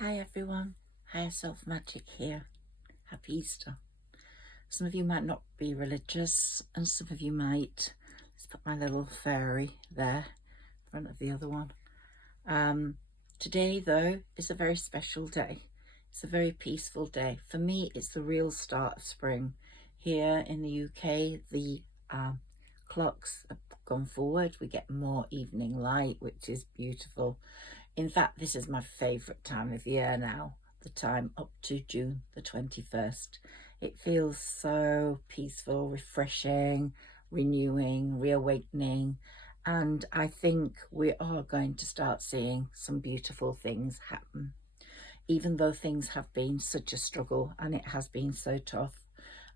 Hi everyone, Higherself Magic here. Happy Easter. Some of you might not be religious and some of you might. Let's put my little fairy there in front of the other one. Today though is a very special day. It's a very peaceful day. For me, it's the real start of spring. Here in the UK, the clocks have gone forward. We get more evening light, which is beautiful. In fact, this is my favourite time of year now, the time up to June the 21st. It feels so peaceful, refreshing, renewing, reawakening, and I think we are going to start seeing some beautiful things happen. Even though things have been such a struggle and it has been so tough,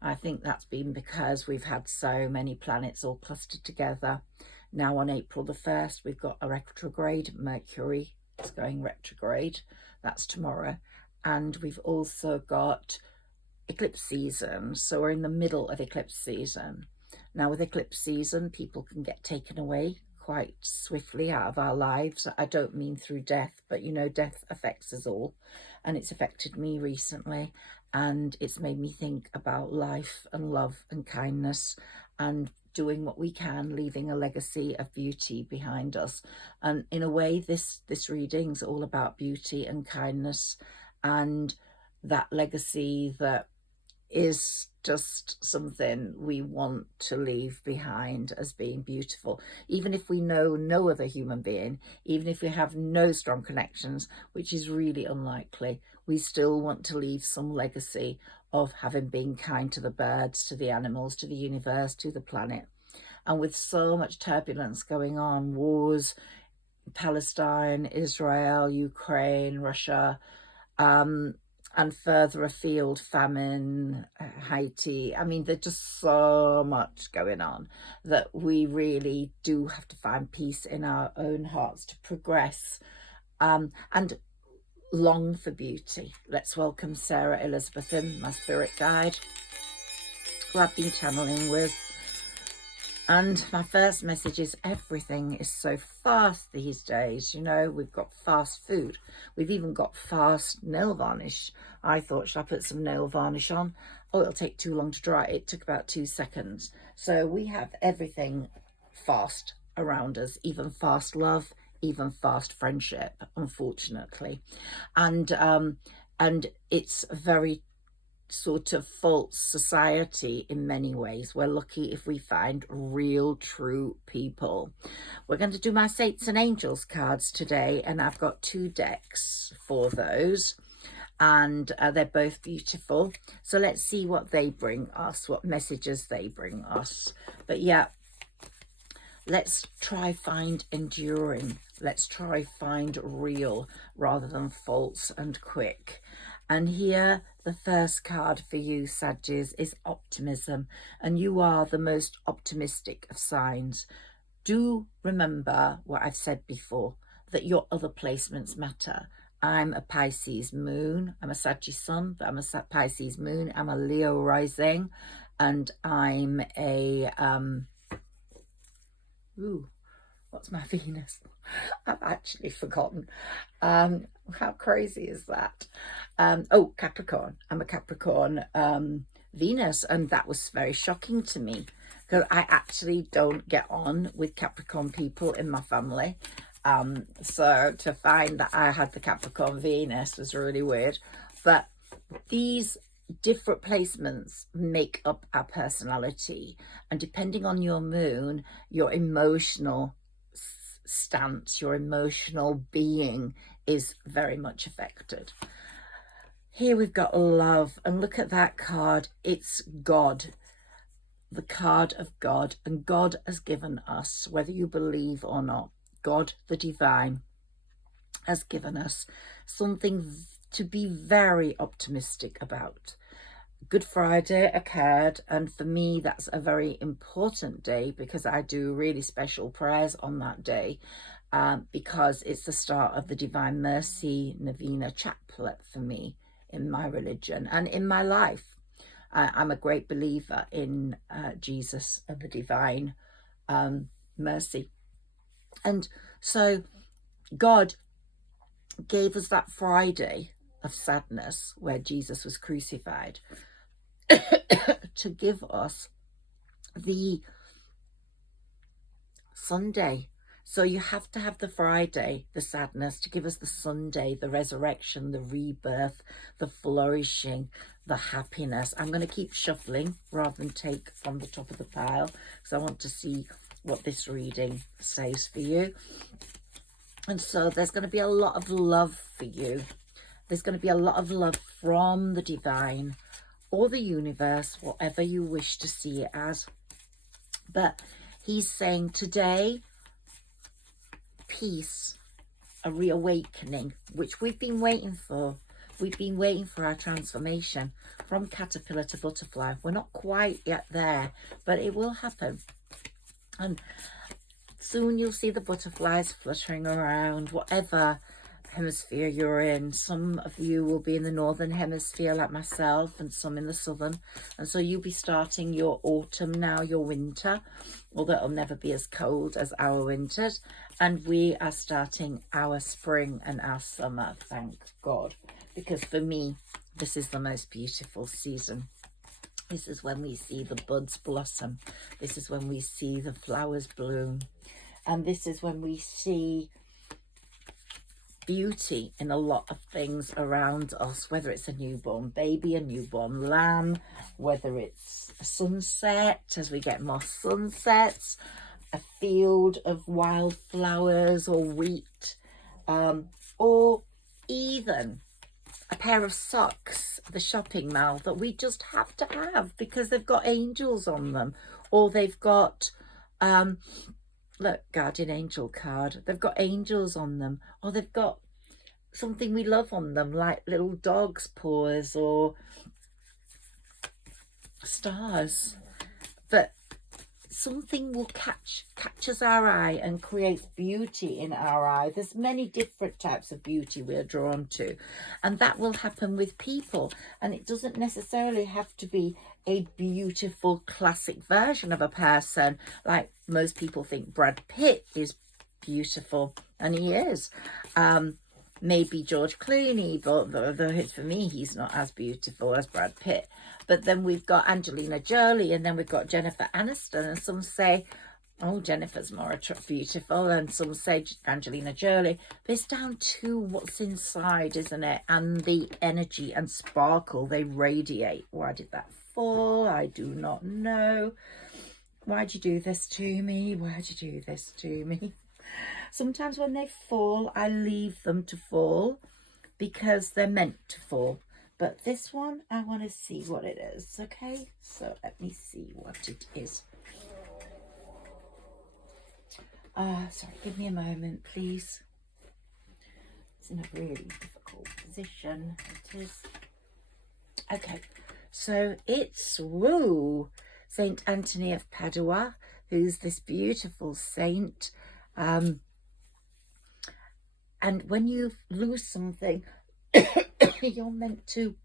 I think that's been because we've had so many planets all clustered together. Now on April the 1st, we've got a retrograde. Mercury is going retrograde. That's tomorrow. And we've also got eclipse season. So we're in the middle of eclipse season. Now with eclipse season, people can get taken away quite swiftly out of our lives. I don't mean through death, but you know, death affects us all. And it's affected me recently. And it's made me think about life and love and kindness and doing what we can, leaving a legacy of beauty behind us. And in a way, this reading's all about beauty and kindness and that legacy that is just something we want to leave behind as being beautiful. Even if we know no other human being, even if we have no strong connections, which is really unlikely, we still want to leave some legacy of having been kind to the birds, to the animals, to the universe, to the planet. And with so much turbulence going on, wars, Palestine, Israel, Ukraine, Russia, and further afield, famine, Haiti. I mean, there's just so much going on that we really do have to find peace in our own hearts to progress and long for beauty. Let's welcome Sarah Elizabeth in, my spirit guide, who I've been channeling with. And my first message is everything is so fast these days. You know, we've got fast food. We've even got fast nail varnish. I thought, should I put some nail varnish on? Oh, it'll take too long to dry. It took about 2 seconds. So we have everything fast around us, even fast love, even fast friendship, unfortunately. And it's a very sort of false society in many ways. We're lucky if we find real, true people. We're going to do my Saints and Angels cards today, and I've got 2 decks for those, and they're both beautiful. So let's see what they bring us, what messages they bring us. But yeah, let's try find enduring. Let's try find real rather than false and quick. And here, the first card for you, Saggis, is optimism. And you are the most optimistic of signs. Do remember what I've said before, that your other placements matter. I'm a Pisces moon. I'm a Saggi sun, but I'm a Pisces moon. I'm a Leo rising. And I'm a... what's my Venus? I've actually forgotten. How crazy is that? Oh, Capricorn. I'm a Capricorn Venus, and that was very shocking to me because I actually don't get on with Capricorn people in my family. So to find that I had the Capricorn Venus was really weird. But these different placements make up our personality, and depending on your moon, your emotional stance, your emotional being is very much affected. Here we've got love, and look at that card. It's God, the card of God, and God has given us, whether you believe or not, God the divine has given us something to be very optimistic about. Good Friday occurred, and for me that's a very important day because I do really special prayers on that day, because it's the start of the Divine Mercy Novena Chaplet for me in my religion and in my life. I'm a great believer in Jesus and the Divine Mercy. And so God gave us that Friday of sadness where Jesus was crucified to give us the Sunday. So you have to have the Friday, the sadness, to give us the Sunday, the resurrection, the rebirth, the flourishing, the happiness. I'm going to keep shuffling rather than take from the top of the pile, because I want to see what this reading says for you. And so there's going to be a lot of love for you. There's going to be a lot of love from the divine or the universe, whatever you wish to see it as. But he's saying today, peace, a reawakening, which we've been waiting for. We've been waiting for our transformation from caterpillar to butterfly. We're not quite yet there, but it will happen. And soon you'll see the butterflies fluttering around, whatever hemisphere you're in. Some of you will be in the northern hemisphere like myself, and some in the southern. And so you'll be starting your autumn now, your winter, although it'll never be as cold as our winters. And we are starting our spring and our summer, thank God. Because for me, this is the most beautiful season. This is when we see the buds blossom. This is when we see the flowers bloom. And this is when we see beauty in a lot of things around us, whether it's a newborn baby, a newborn lamb, whether it's a sunset, as we get more sunsets, a field of wildflowers or wheat, or even a pair of socks at the shopping mall that we just have to have because they've got angels on them, or they've got look, guardian angel card, they've got angels on them, or they've got something we love on them, like little dog's paws or stars. But something will catches our eye and creates beauty in our eye. There's many different types of beauty we're drawn to, and that will happen with people. And it doesn't necessarily have to be a beautiful classic version of a person. Like most people think Brad Pitt is beautiful, and he is. Maybe George Clooney, but for me, he's not as beautiful as Brad Pitt. But then we've got Angelina Jolie, and then we've got Jennifer Aniston, and some say, oh, Jennifer's more beautiful, and some say Angelina Jolie. But it's down to what's inside, isn't it? And the energy and sparkle they radiate. Why did that fall? I do not know. Why'd you do this to me? Why'd you do this to me? Sometimes when they fall, I leave them to fall because they're meant to fall. But this one, I want to see what it is, okay? So let me see what it is. Sorry, give me a moment, please. It's in a really difficult position. It is. Okay, so it's, woo, Saint Anthony of Padua, who's this beautiful saint. And when you lose something, you're meant to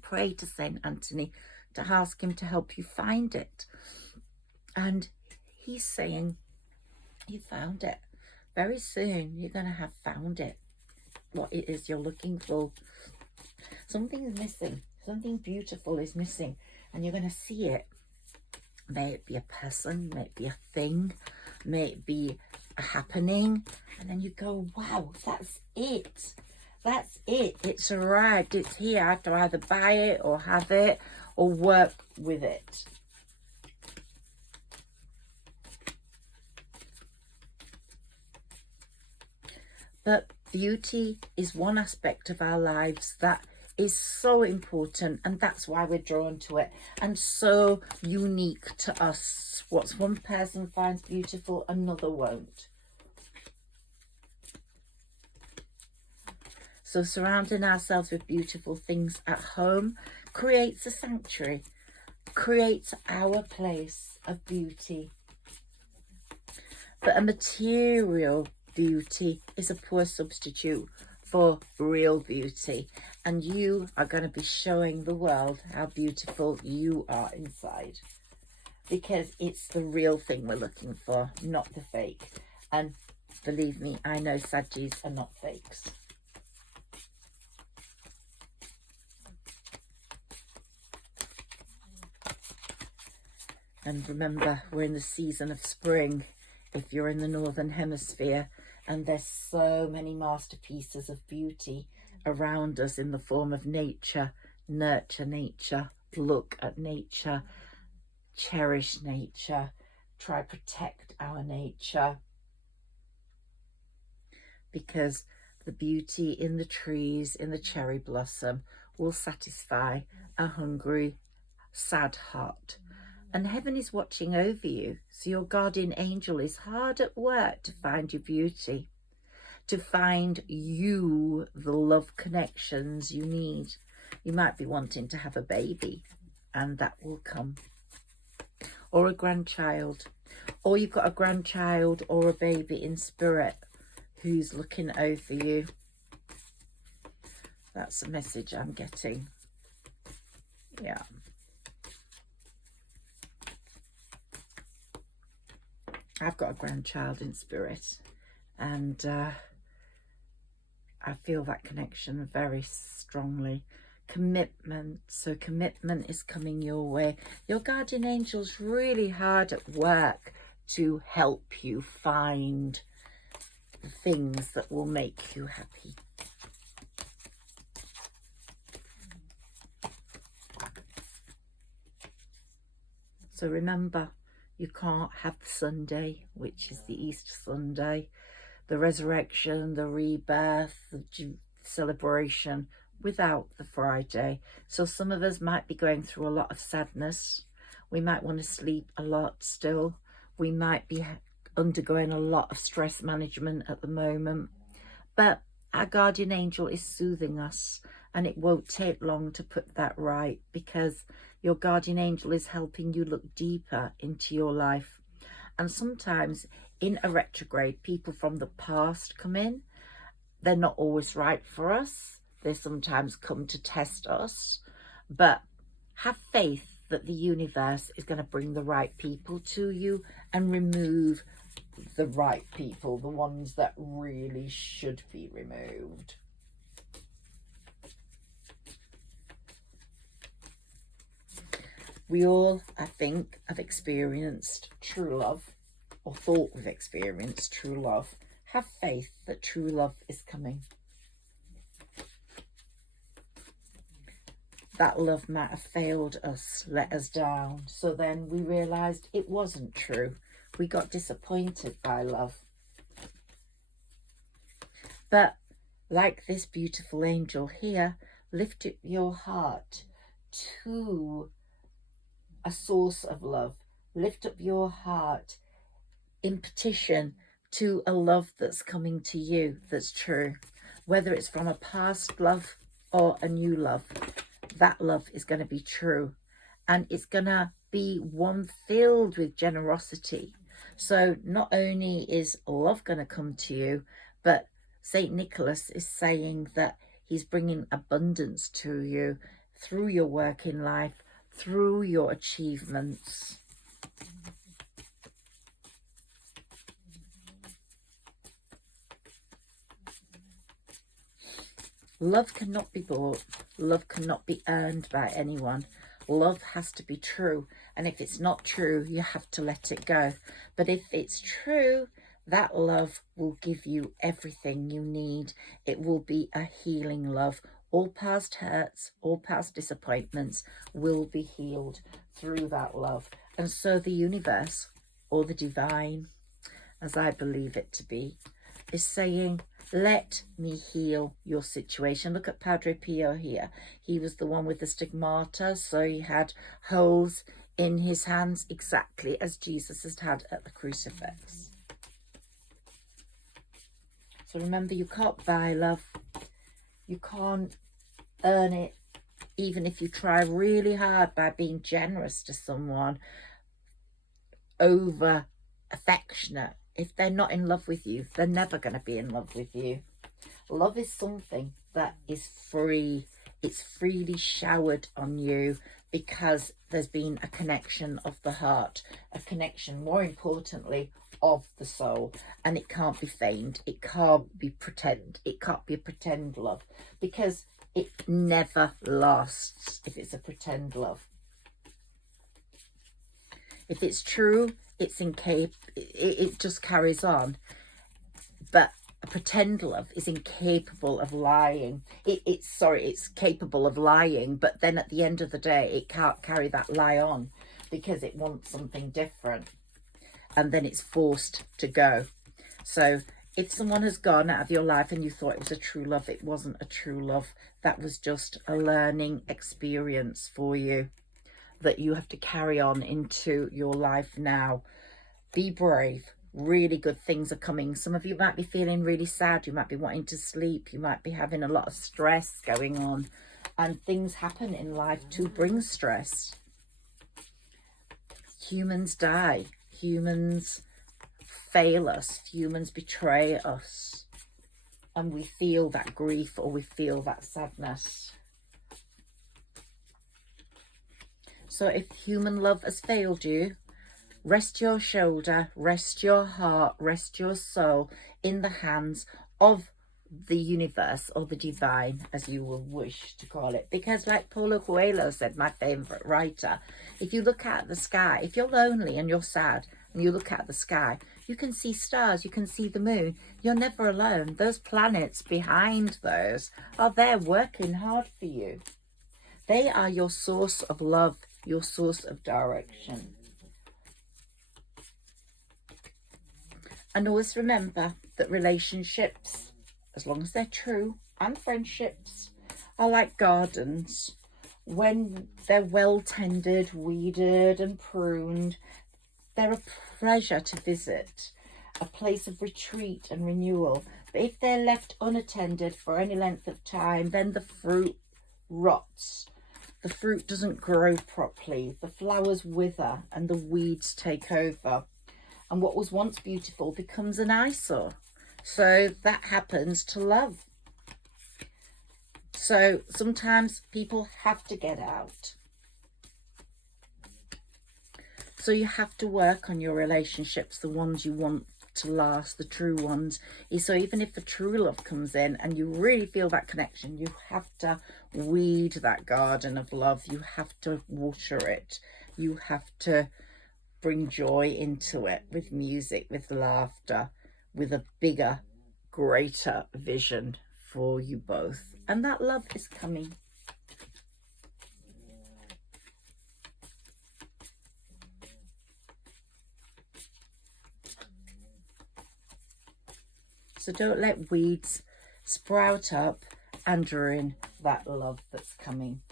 pray to Saint Anthony to ask him to help you find it. And he's saying, you found it. Very soon you're going to have found it, what it is you're looking for. Something is missing. Something beautiful is missing, and you're going to see it. May it be a person, may it be a thing, may it be a happening, and then you go, wow, that's it. That's it. It's arrived. It's here. I have to either buy it or have it or work with it. But beauty is one aspect of our lives that is so important, and that's why we're drawn to it, and so unique to us. What one person finds beautiful, another won't. So surrounding ourselves with beautiful things at home creates a sanctuary, creates our place of beauty. But a material beauty is a poor substitute for real beauty, and you are going to be showing the world how beautiful you are inside, because it's the real thing we're looking for, not the fake. And believe me, I know Saggis are not fakes. And remember, we're in the season of spring if you're in the Northern Hemisphere, and there's so many masterpieces of beauty around us in the form of nature. Nurture nature, look at nature, cherish nature, try protect our nature, because the beauty in the trees, in the cherry blossom, will satisfy a hungry, sad heart. And heaven is watching over you, so your guardian angel is hard at work to find your beauty, to find you the love connections you need. You might be wanting to have a baby, and that will come. Or a grandchild. Or you've got a grandchild or a baby in spirit who's looking over you. That's the message I'm getting. Yeah. I've got a grandchild in spirit, and I feel that connection very strongly. Commitment. So commitment is coming your way. Your guardian angel's really hard at work to help you find the things that will make you happy. So remember, you can't have the Sunday, which is the Easter Sunday, the resurrection, the rebirth, the celebration, without the Friday. So some of us might be going through a lot of sadness. We might want to sleep a lot still. We might be undergoing a lot of stress management at the moment. But our guardian angel is soothing us, and it won't take long to put that right, because your guardian angel is helping you look deeper into your life. And sometimes in a retrograde, people from the past come in. They're not always right for us. They sometimes come to test us, but have faith that the universe is going to bring the right people to you and remove the right people, the ones that really should be removed. We all, I think, have experienced true love, or thought we've experienced true love. Have faith that true love is coming. That love might have failed us, let us down. So then we realised it wasn't true. We got disappointed by love. But like this beautiful angel here, lift up your heart to a source of love. Lift up your heart in petition to a love that's coming to you, that's true. Whether it's from a past love or a new love, that love is going to be true, and it's going to be one filled with generosity. So not only is love going to come to you, but Saint Nicholas is saying that he's bringing abundance to you through your work in life, through your achievements. Love cannot be bought. Love cannot be earned by anyone. Love has to be true. And if it's not true, you have to let it go. But if it's true, that love will give you everything you need. It will be a healing love. All past hurts, all past disappointments will be healed through that love. And so the universe, or the divine, as I believe it to be, is saying, let me heal your situation. Look at Padre Pio here. He was the one with the stigmata, so he had holes in his hands exactly as Jesus had at the crucifix. So remember, you can't buy love. You can't earn it, even if you try really hard by being generous to someone, over affectionate. If they're not in love with you, they're never going to be in love with you. Love is something that is free. It's freely showered on you because there's been a connection of the heart, a connection, more importantly, of the soul. And it can't be feigned. It can't be pretend. It can't be a pretend love, because it never lasts if it's a pretend love. If it's true, it's it just carries on. But a pretend love is incapable of lying. It's capable of lying, but then at the end of the day, it can't carry that lie on because it wants something different. And then it's forced to go. So if someone has gone out of your life and you thought it was a true love, it wasn't a true love. That was just a learning experience for you that you have to carry on into your life now. Be brave. Really good things are coming. Some of you might be feeling really sad. You might be wanting to sleep. You might be having a lot of stress going on. And things happen in life to bring stress. Humans die. Humans fail us. Humans betray us. And we feel that grief or we feel that sadness. So if human love has failed you, rest your shoulder, rest your heart, rest your soul in the hands of the universe or the divine, as you will wish to call it. Because like Paulo Coelho said, my favourite writer, if you look at the sky, if you're lonely and you're sad and you look at the sky, you can see stars, you can see the moon. You're never alone. Those planets behind those are there working hard for you. They are your source of love, your source of direction. And always remember that relationships, as long as they're true, and friendships are like gardens. When they're well tended, weeded and pruned, they're a pleasure to visit, a place of retreat and renewal. But if they're left unattended for any length of time, then the fruit rots. The fruit doesn't grow properly, the flowers wither and the weeds take over. And what was once beautiful becomes an eyesore. So that happens to love. So sometimes people have to get out. So you have to work on your relationships, the ones you want to last, the true ones. So even if the true love comes in and you really feel that connection, you have to weed that garden of love. You have to water it. You have to bring joy into it with music, with laughter, with a bigger, greater vision for you both. And that love is coming. So don't let weeds sprout up and ruin that love that's coming.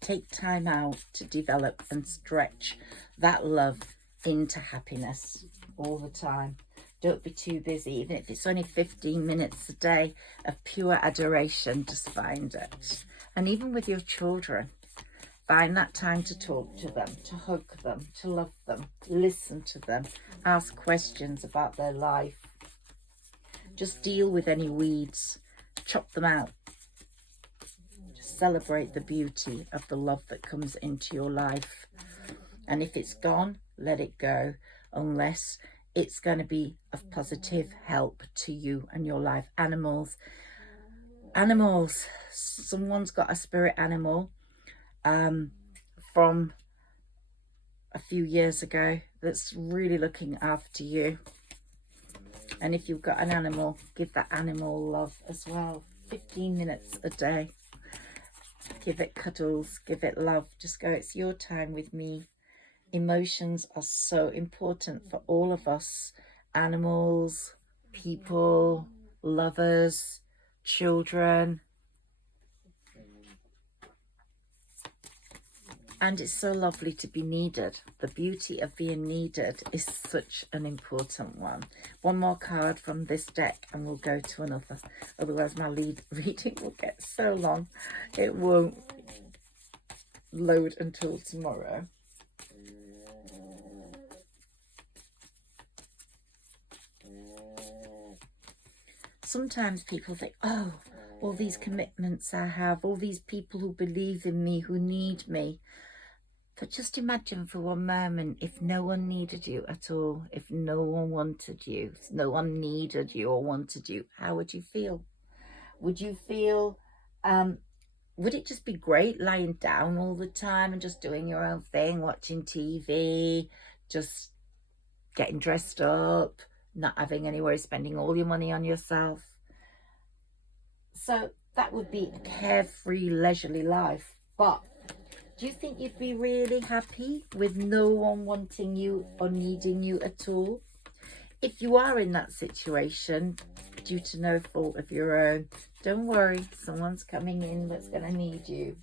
Take time out to develop and stretch that love into happiness all the time. Don't be too busy. Even if it's only 15 minutes a day of pure adoration, just find it. And even with your children, find that time to talk to them, to hug them, to love them, listen to them, ask questions about their life. Just deal with any weeds, chop them out. Celebrate the beauty of the love that comes into your life. And if it's gone, let it go, unless it's going to be of positive help to you and your life. Animals, someone's got a spirit animal from a few years ago that's really looking after you. And if you've got an animal, give that animal love as well. 15 minutes a day. Give it cuddles, give it love. Just go, it's your time with me. Emotions are so important for all of us. Animals, people, lovers, children. And it's so lovely to be needed. The beauty of being needed is such an important one. One more card from this deck and we'll go to another. Otherwise my reading will get so long. It won't load until tomorrow. Sometimes people think, oh, all these commitments I have, all these people who believe in me, who need me. But just imagine for one moment, if no one needed you at all, if no one wanted you, if no one needed you or wanted you, how would you feel? Would you feel would it just be great lying down all the time and just doing your own thing, watching TV, just getting dressed up, not having anywhere, spending all your money on yourself? So that would be a carefree, leisurely life. But do you think you'd be really happy with no one wanting you or needing you at all? If you are in that situation, due to no fault of your own, don't worry, someone's coming in that's going to need you.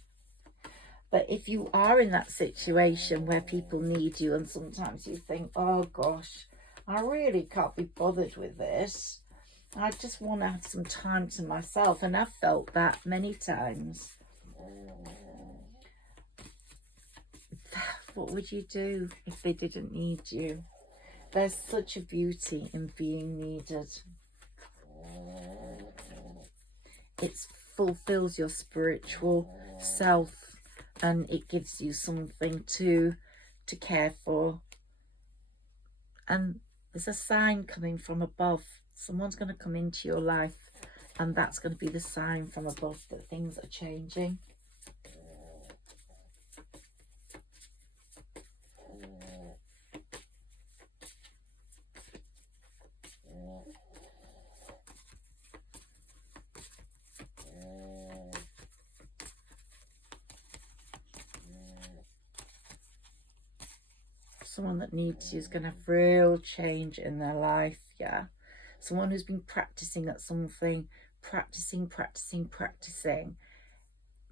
But if you are in that situation where people need you and sometimes you think, oh gosh, I really can't be bothered with this, I just want to have some time to myself, and I've felt that many times. What would you do if they didn't need you? There's such a beauty in being needed. It fulfills your spiritual self, and it gives you something to care for. And there's a sign coming from above. Someone's going to come into your life, and that's going to be the sign from above that things are changing. Someone that needs you is going to have real change in their life, yeah. Someone who's been practicing at something, practicing.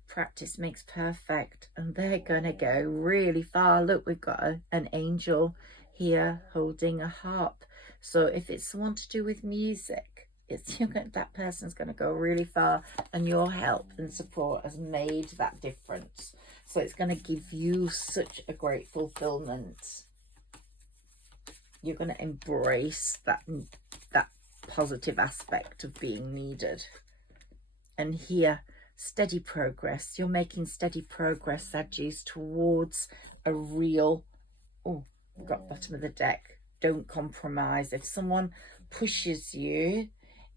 Practice makes perfect, and they're going to go really far. Look, we've got an angel here holding a harp. So if it's someone to do with music, that person's going to go really far, and your help and support has made that difference. So it's going to give you such a great fulfillment. You're going to embrace that positive aspect of being needed. And here, steady progress. You're making steady progress, Saggis, towards a real, oh, we've got bottom of the deck. Don't compromise. If someone pushes you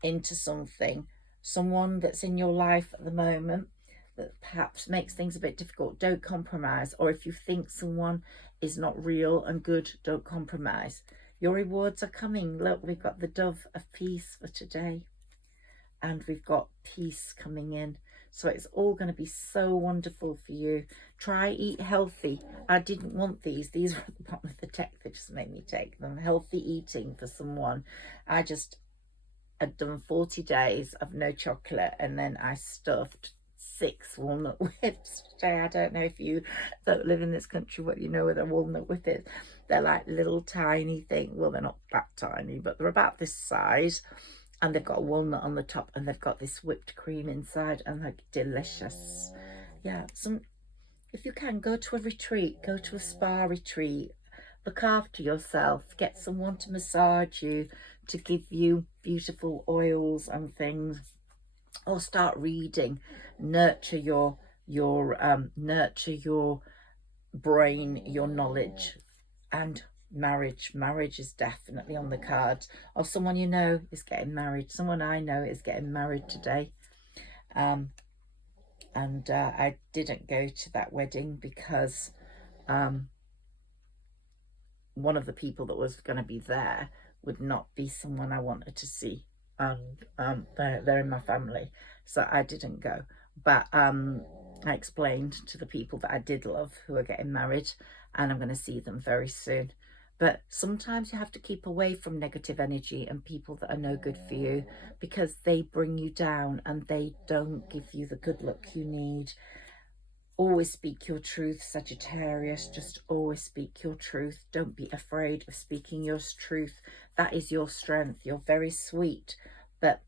into something, someone that's in your life at the moment that perhaps makes things a bit difficult, don't compromise. Or if you think someone is not real and good, don't compromise. Your rewards are coming. Look, we've got the dove of peace for today, and we've got peace coming in. So it's all going to be so wonderful for you. Try eat healthy. I didn't want these. These were at the bottom of the deck. They just made me take them. Healthy eating for someone. I just had done 40 days of no chocolate, and then I stuffed 6 walnut whips today. I don't know if you don't live in this country, what you know what a walnut whip is. They're like little tiny things. Well, they're not that tiny, but they're about this size, and they've got a walnut on the top, and they've got this whipped cream inside, and they're delicious. Yeah, if you can, go to a retreat, go to a spa retreat, look after yourself, get someone to massage you, to give you beautiful oils and things, or start reading. Nurture your brain, your knowledge. And marriage is definitely on the cards. Or someone you know is getting married. Someone I know is getting married today. I didn't go to that wedding because one of the people that was going to be there would not be someone I wanted to see. And they're in my family, so I didn't go. But I explained to the people that I did love who are getting married, and I'm going to see them very soon. But sometimes you have to keep away from negative energy and people that are no good for you, because they bring you down and they don't give you the good luck you need. Always speak your truth, Sagittarius. Just always speak your truth. Don't be afraid of speaking your truth. That is your strength. You're very sweet, but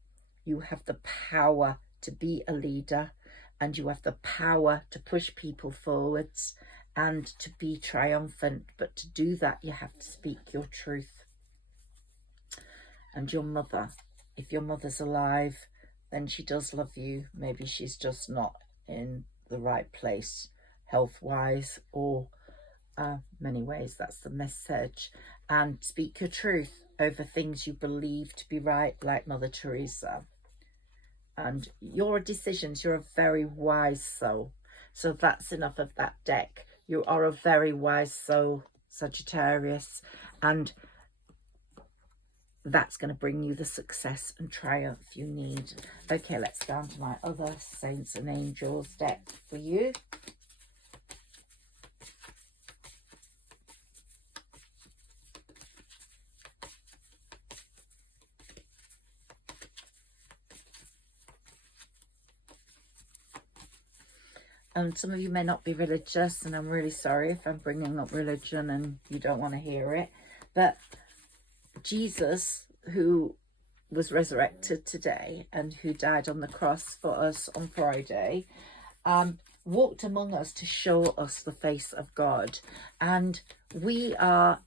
you have the power to be a leader, and you have the power to push people forwards and to be triumphant. But to do that, you have to speak your truth. And your mother, if your mother's alive, then she does love you. Maybe she's just not in the right place health-wise, or many ways. That's the message. And speak your truth over things you believe to be right, like Mother Teresa. and your decisions. You're a very wise soul. So that's enough of that deck. You are a very wise soul, Sagittarius, and that's going to bring you the success and triumph you need. Okay, let's go on to my other Saints and Angels deck for you. And some of you may not be religious, and I'm really sorry if I'm bringing up religion and you don't want to hear it. But Jesus, who was resurrected today and who died on the cross for us on Friday, walked among us to show us the face of God. And we are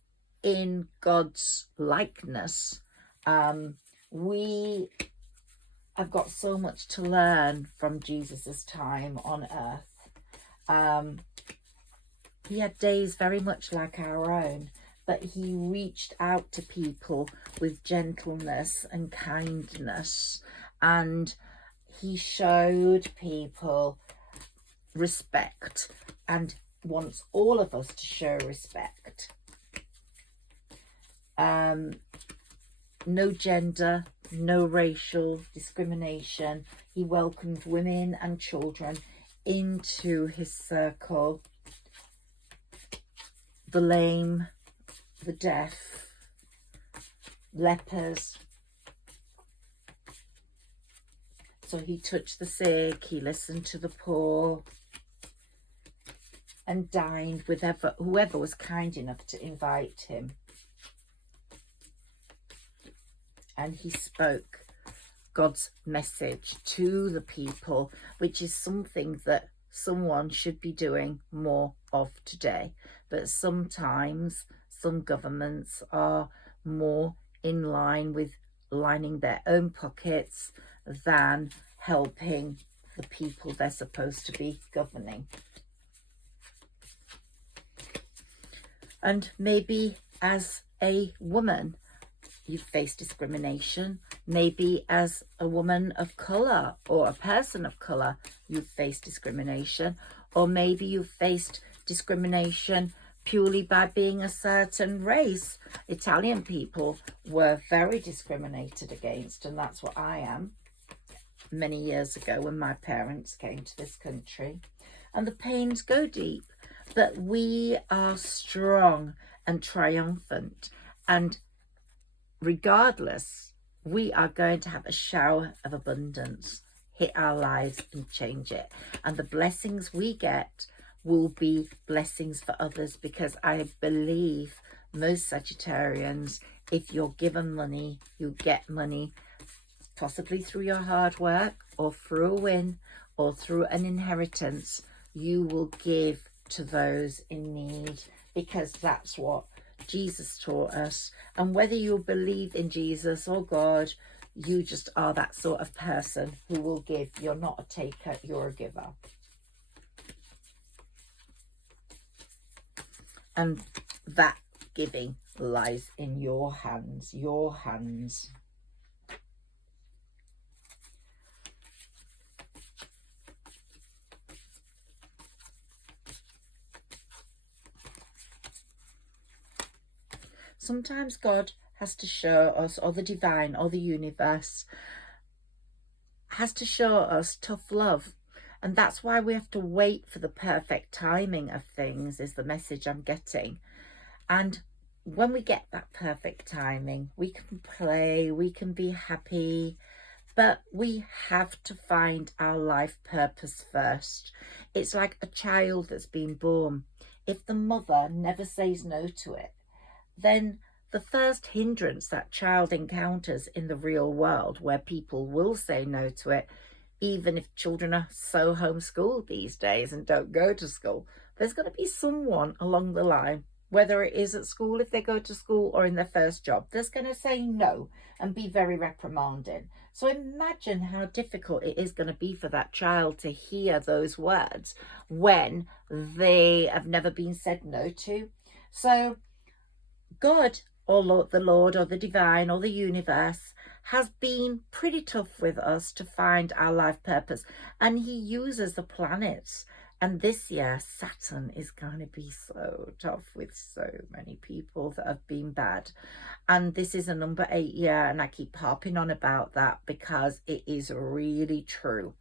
in God's likeness. We have got so much to learn from Jesus's time on earth. He had days very much like our own, but he reached out to people with gentleness and kindness, and he showed people respect and wants all of us to show respect. No gender, no racial discrimination. He welcomed women and children into his circle. The lame, the deaf, lepers. So he touched the sick, he listened to the poor, and dined with whoever was kind enough to invite him. And he spoke God's message to the people, which is something that someone should be doing more of today. But sometimes some governments are more in line with lining their own pockets than helping the people they're supposed to be governing. And maybe as a woman, you've faced discrimination. Maybe as a woman of colour or a person of colour, you've faced discrimination. Or maybe you've faced discrimination purely by being a certain race. Italian people were very discriminated against, and that's what I am, many years ago when my parents came to this country. And the pains go deep, but we are strong and triumphant, and regardless, we are going to have a shower of abundance hit our lives and change it. And the blessings we get will be blessings for others, because I believe most Sagittarians, if you're given money, you get money, possibly through your hard work or through a win or through an inheritance. You will give to those in need, because that's what Jesus taught us. And whether you believe in Jesus or God, you just are that sort of person who will give. You're not a taker, you're a giver. And that giving lies in your hands, your hands. Sometimes God has to show us, or the divine or the universe has to show us tough love. And that's why we have to wait for the perfect timing of things, is the message I'm getting. And when we get that perfect timing, we can play, we can be happy, but we have to find our life purpose first. It's like a child that's been born. If the mother never says no to it, then the first hindrance that child encounters in the real world, where people will say no to it, even if children are so homeschooled these days and don't go to school, there's going to be someone along the line, whether it is at school, if they go to school, or in their first job, that's going to say no and be very reprimanding. So imagine how difficult it is going to be for that child to hear those words when they have never been said no to. So God, or Lord, the Lord, or the divine, or the universe has been pretty tough with us to find our life purpose, and he uses the planets. And this year, Saturn is going to be so tough with so many people that have been bad. And this is a number 8 year, and I keep harping on about that because it is really true.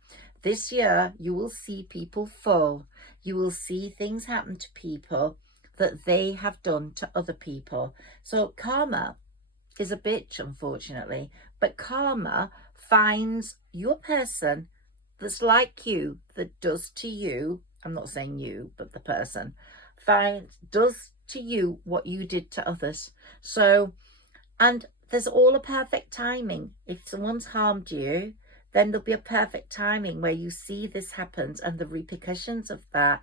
This year, you will see people fall. You will see things happen to people that they have done to other people. So karma is a bitch, unfortunately, but karma finds your person that's like you, that does to you, I'm not saying you, but the person, does to you what you did to others. So, and there's all a perfect timing. If someone's harmed you, then there'll be a perfect timing where you see this happens, and the repercussions of that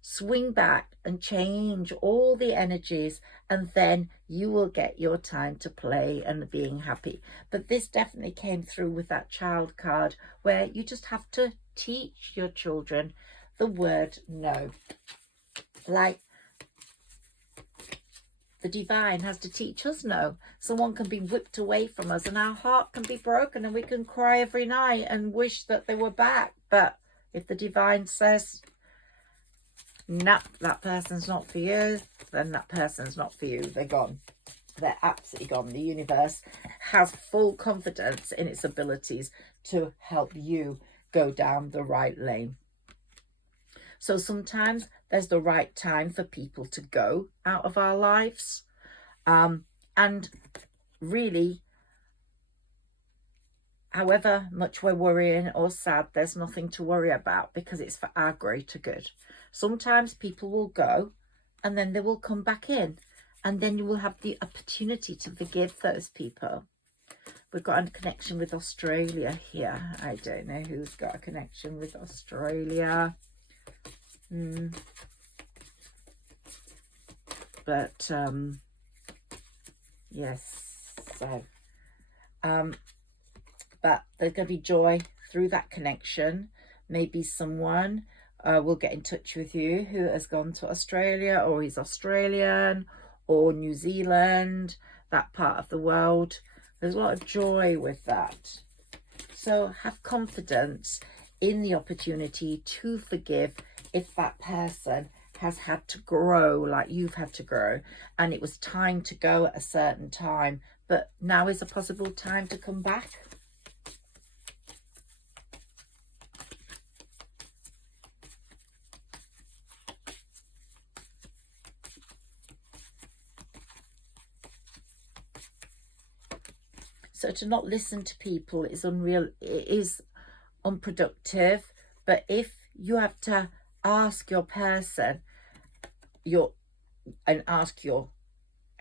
swing back and change all the energies, and then you will get your time to play and being happy. But this definitely came through with that child card, where you just have to teach your children the word no. Like the divine has to teach us no. Someone can be whipped away from us and our heart can be broken, and we can cry every night and wish that they were back. But if the divine says, nah, that person's not for you, then that person's not for you. They're gone. They're absolutely gone. The universe has full confidence in its abilities to help you go down the right lane. So sometimes there's the right time for people to go out of our lives. And really, however much we're worrying or sad, there's nothing to worry about, because it's for our greater good. Sometimes people will go and then they will come back in, and then you will have the opportunity to forgive those people. We've got a connection with Australia here. I don't know who's got a connection with Australia. But yes, so but there's going to be joy through that connection. Maybe someone will get in touch with you who has gone to Australia, or is Australian, or New Zealand, that part of the world. There's a lot of joy with that. So have confidence in the opportunity to forgive if that person has had to grow like you've had to grow, and it was time to go at a certain time, but now is a possible time to come back. So to not listen to people is unreal. It is unproductive. But if you have to ask your person, ask your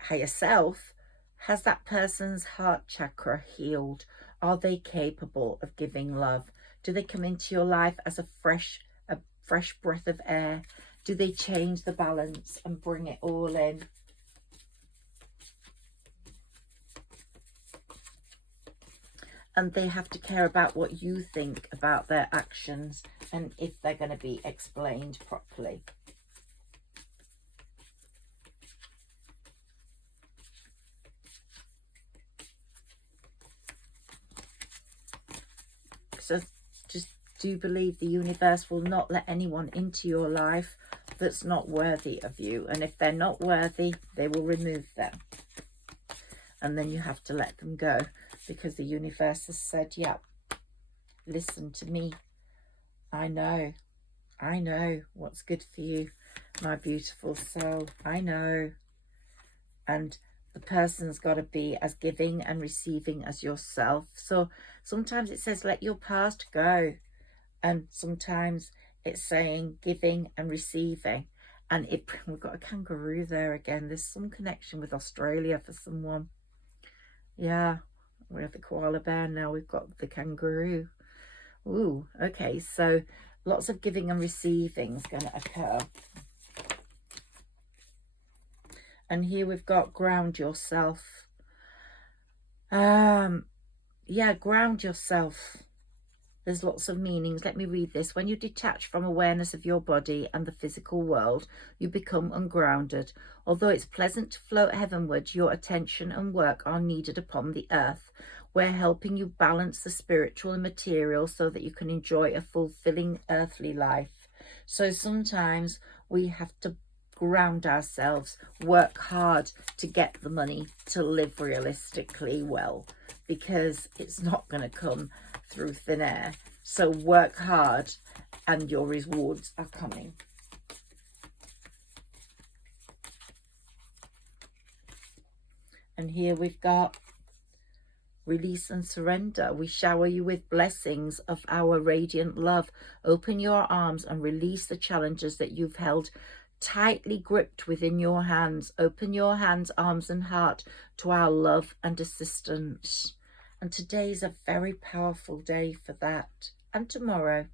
higher self, has that person's heart chakra healed? Are they capable of giving love? Do they come into your life as a fresh breath of air? Do they change the balance and bring it all in? And they have to care about what you think about their actions, and if they're going to be explained properly. So just do believe the universe will not let anyone into your life that's not worthy of you. And if they're not worthy, they will remove them. And then you have to let them go, because the universe has said, yeah, listen to me. I know what's good for you, my beautiful soul. I know. And the person's got to be as giving and receiving as yourself. So sometimes it says, let your past go. And sometimes it's saying giving and receiving. And we've got a kangaroo there again. There's some connection with Australia for someone. Yeah, we have the koala bear, now we've got the kangaroo. Ooh, okay, so lots of giving and receiving is going to occur. And here we've got ground yourself. Yeah, ground yourself. There's lots of meanings. Let me read this. When you detach from awareness of your body and the physical world, you become ungrounded. Although it's pleasant to float heavenward, your attention and work are needed upon the earth. We're helping you balance the spiritual and material so that you can enjoy a fulfilling earthly life. So sometimes we have to ground ourselves, work hard to get the money to live realistically well, because it's not going to come through thin air. So work hard and your rewards are coming. And here we've got release and surrender. We shower you with blessings of our radiant love. Open your arms and release the challenges that you've held tightly gripped within your hands. Open your hands, arms and heart to our love and assistance. And today is a very powerful day for that. And tomorrow,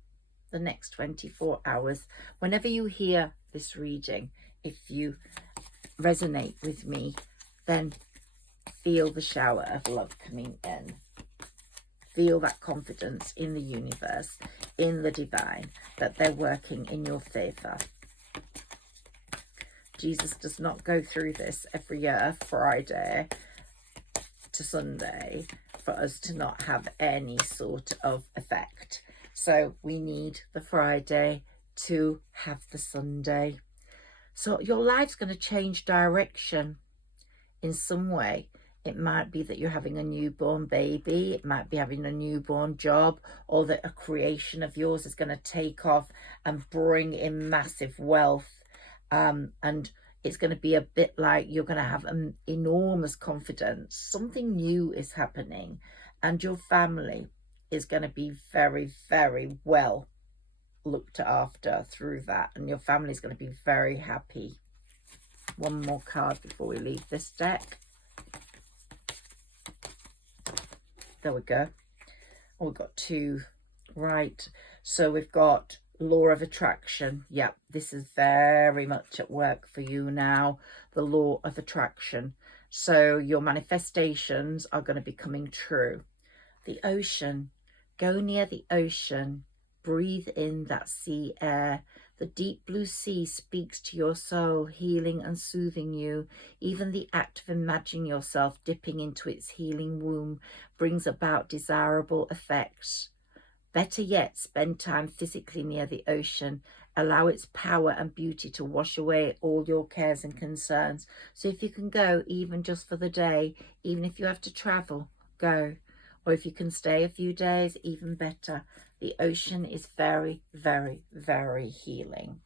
the next 24 hours, whenever you hear this reading, if you resonate with me, then feel the shower of love coming in. Feel that confidence in the universe, in the divine, that they're working in your favor. Jesus does not go through this every year, Friday to Sunday, for us to not have any sort of effect. So we need the Friday to have the Sunday. So your life's going to change direction in some way. It might be that you're having a newborn baby, it might be having a newborn job, or that a creation of yours is going to take off and bring in massive wealth. And it's going to be a bit like you're going to have an enormous confidence. Something new is happening, and your family is going to be very, very well looked after through that, and your family is going to be very happy. One more card before we leave this deck. There we go. Oh, we've got two. Right. So we've got law of attraction. Yep, this is very much at work for you now. The law of attraction. So your manifestations are going to be coming true. The ocean. Go near the ocean. Breathe in that sea air. The deep blue sea speaks to your soul, healing and soothing you. Even the act of imagining yourself dipping into its healing womb brings about desirable effects. Better yet, spend time physically near the ocean. Allow its power and beauty to wash away all your cares and concerns. So if you can go, even just for the day, even if you have to travel, go. Or if you can stay a few days, even better. The ocean is very, very, very healing.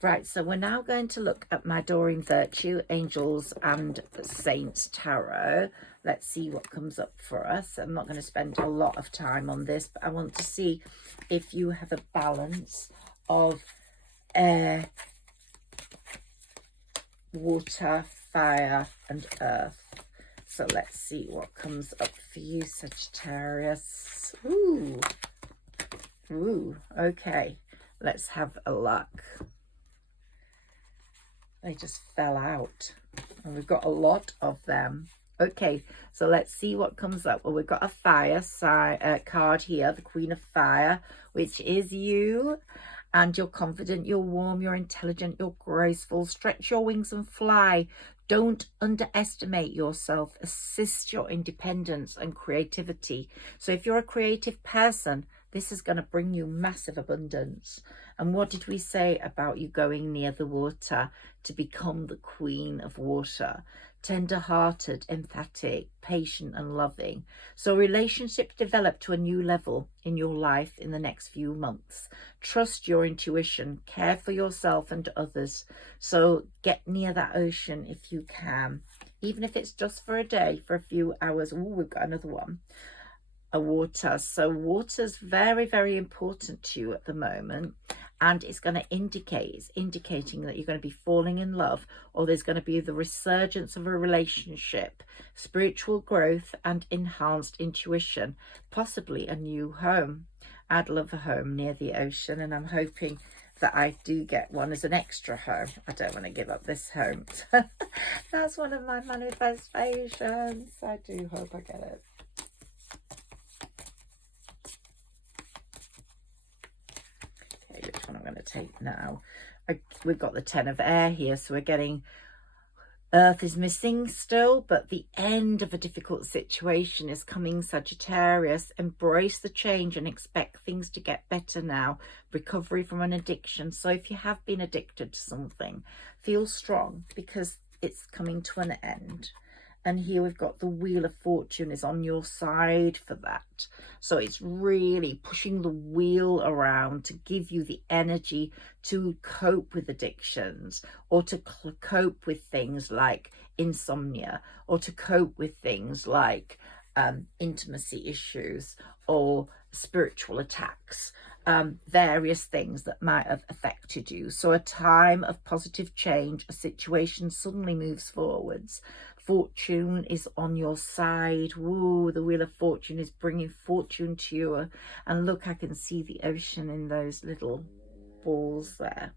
Right, so we're now going to look at my Doreen Virtue, Angels and Saints Tarot. Let's see what comes up for us. I'm not going to spend a lot of time on this, but I want to see if you have a balance of air, water, fire and earth. So let's see what comes up for you, Sagittarius. Ooh, okay. Let's have a look. They just fell out. And we've got a lot of them. Okay, so let's see what comes up. Well, we've got a fire card here, the Queen of Fire, which is you. And you're confident, you're warm, you're intelligent, you're graceful. Stretch your wings and fly. Don't underestimate yourself. Assist your independence and creativity. So if you're a creative person, this is going to bring you massive abundance. And what did we say about you going near the water to become the queen of water? Tender-hearted, emphatic, patient and loving. So relationships develop to a new level in your life in the next few months. Trust your intuition. Care for yourself and others. So get near that ocean if you can. Even if it's just for a day, for a few hours. Oh, we've got another one. A water. So water's very, very important to you at the moment, and it's going to indicating that you're going to be falling in love, or there's going to be the resurgence of a relationship, spiritual growth and enhanced intuition, possibly a new home. I'd love a home near the ocean, and I'm hoping that I do get one as an extra home. I don't want to give up this home. That's one of my manifestations. I do hope I get it. Which one I'm going to take now? We've got the 10 of air here, so we're getting Earth is missing still, but the end of a difficult situation is coming, Sagittarius. Embrace the change and expect things to get better now. Recovery from an addiction. So if you have been addicted to something, feel strong because it's coming to an end. And here we've got the Wheel of Fortune is on your side for that. So it's really pushing the wheel around to give you the energy to cope with addictions, or to cope with things like insomnia, or to cope with things like intimacy issues or spiritual attacks, various things that might have affected you. So a time of positive change, a situation suddenly moves forwards. Fortune is on your side. Woo, the Wheel of Fortune is bringing fortune to you. And look, I can see the ocean in those little balls there.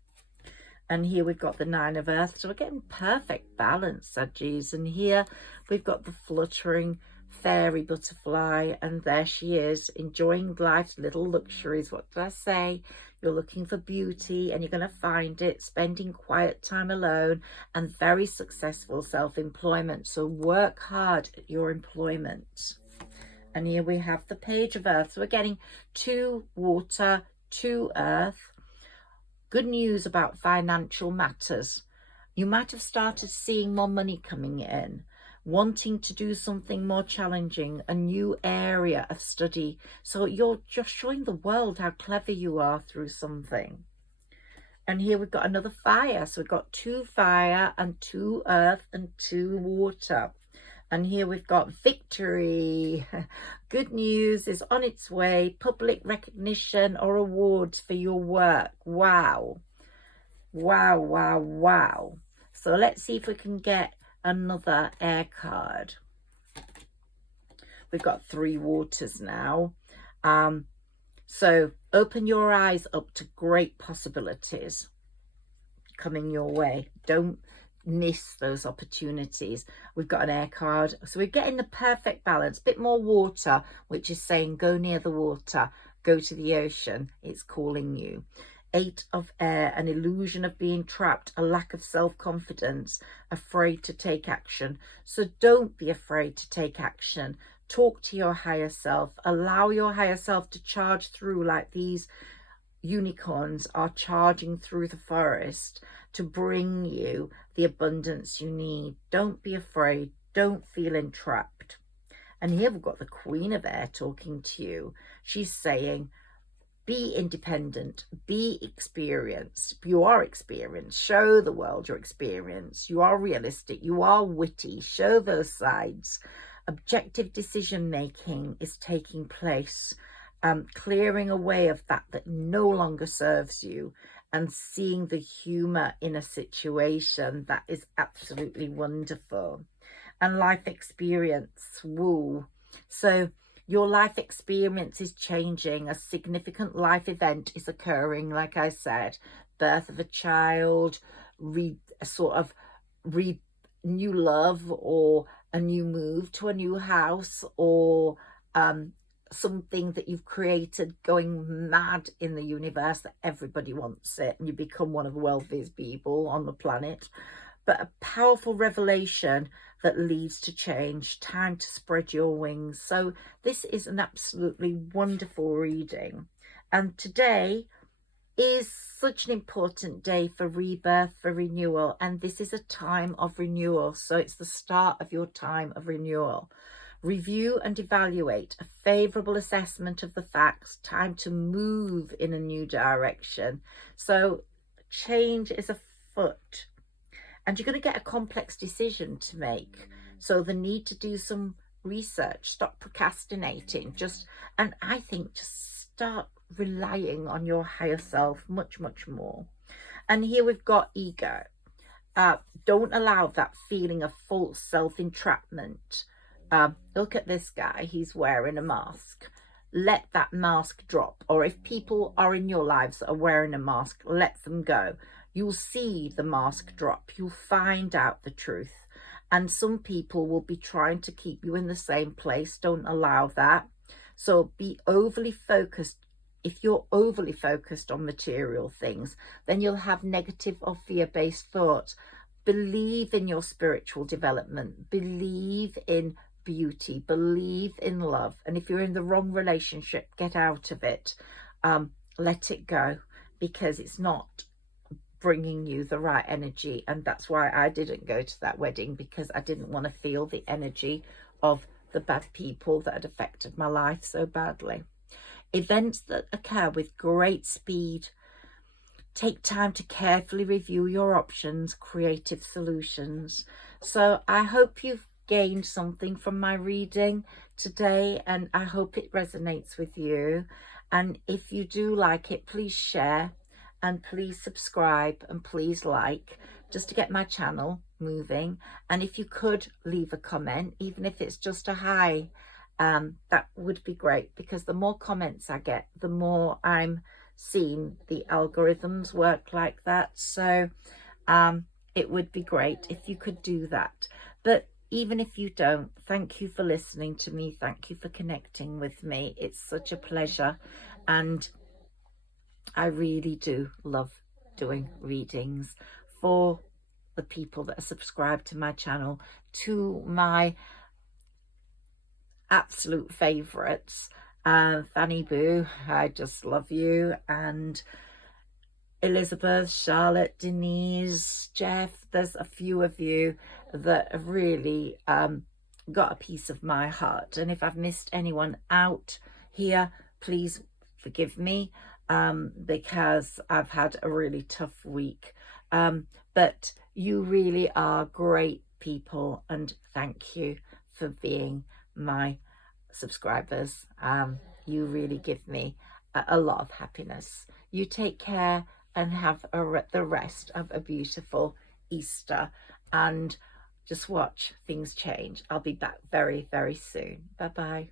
And here we've got the Nine of Earth. So we're getting perfect balance, Saggies. And here we've got the fluttering fairy butterfly. And there she is, enjoying life's little luxuries. What did I say? You're looking for beauty and you're going to find it, spending quiet time alone, and very successful self-employment. So work hard at your employment. And here we have the Page of Earth. So we're getting 2 water, 2 earth. Good news about financial matters. You might have started seeing more money coming in, wanting to do something more challenging, a new area of study. So you're just showing the world how clever you are through something. And here we've got another fire. So we've got 2 fire and 2 earth and 2 water. And here we've got victory. Good news is on its way. Public recognition or awards for your work. Wow. Wow, wow, wow. So let's see if we can get another air card. We've got 3 waters now. So open your eyes up to great possibilities coming your way. Don't miss those opportunities. We've got an air card. So we're getting the perfect balance. Bit more water, which is saying go near the water, go to the ocean. It's calling you. 8 of air, an illusion of being trapped, a lack of self-confidence, afraid to take action. So don't be afraid to take action. Talk to your higher self. Allow your higher self to charge through like these unicorns are charging through the forest to bring you the abundance you need. Don't be afraid. Don't feel entrapped. And here we've got the Queen of Air talking to you. She's saying, be independent, be experienced. You are experienced. Show the world your experience. You are realistic. You are witty. Show those sides. Objective decision making is taking place. Clearing away of that no longer serves you, and seeing the humour in a situation. That is absolutely wonderful. And life experience. Woo. So your life experience is changing. A significant life event is occurring, like I said. Birth of a child, new love, or a new move to a new house, or something that you've created going mad in the universe that everybody wants it, and you become one of the wealthiest people on the planet. But a powerful revelation that leads to change. Time to spread your wings. So this is an absolutely wonderful reading. And today is such an important day for rebirth, for renewal. And this is a time of renewal. So it's the start of your time of renewal. Review and evaluate, a favourable assessment of the facts. Time to move in a new direction. So change is afoot. And you're going to get a complex decision to make. So the need to do some research, stop procrastinating, and I think just start relying on your higher self much, much more. And here we've got ego. Don't allow that feeling of false self-entrapment. Look at this guy, he's wearing a mask. Let that mask drop. Or if people are in your lives that are wearing a mask, let them go. You'll see the mask drop. You'll find out the truth. And some people will be trying to keep you in the same place. Don't allow that. So be overly focused. If you're overly focused on material things, then you'll have negative or fear-based thoughts. believe in your spiritual development, believe in beauty, believe in love. And if you're in the wrong relationship, get out of it. Let it go, because it's not bringing you the right energy. And that's why I didn't go to that wedding, because I didn't want to feel the energy of the bad people that had affected my life so badly. Events that occur with great speed. Take time to carefully review your options, creative solutions. So I hope you've gained something from my reading today, and I hope it resonates with you. And if you do like it, please share, and please subscribe, and please like, just to get my channel moving. And if you could leave a comment, even if it's just a hi, that would be great, because the more comments I get, the more I'm seeing the algorithms work like that. So it would be great if you could do that. But even if you don't, thank you for listening to me. Thank you for connecting with me. It's such a pleasure, and I really do love doing readings for the people that are subscribed to my channel, to my absolute favorites. Fanny Boo, I just love you, and Elizabeth, Charlotte, Denise, Jeff. There's a few of you that have really got a piece of my heart, and if I've missed anyone out here, please forgive me, because I've had a really tough week, but you really are great people, and thank you for being my subscribers. You really give me a lot of happiness. You take care, and have the rest of a beautiful Easter, and just watch things change. I'll be back very, very soon. Bye bye.